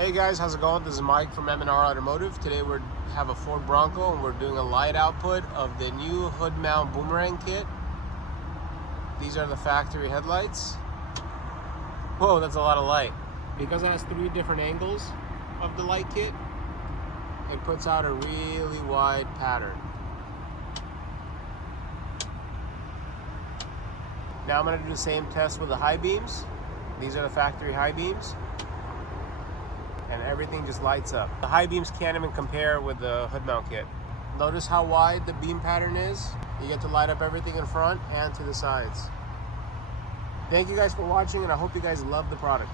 Hey guys, how's it going? This is Mike from M&R Automotive. Today we have a Ford Bronco and we're doing a light output of the new hood mount Boomerang kit. These are the factory headlights. Whoa, that's a lot of light. Because it has 3 different angles of the light kit, it puts out a really wide pattern. Now I'm going to do the same test with the high beams. These are the factory high beams. And everything just lights up. The high beams can't even compare with the hood mount kit. Notice how wide the beam pattern is. You get to light up everything in front and to the sides. Thank you guys for watching, and I hope you guys love the product.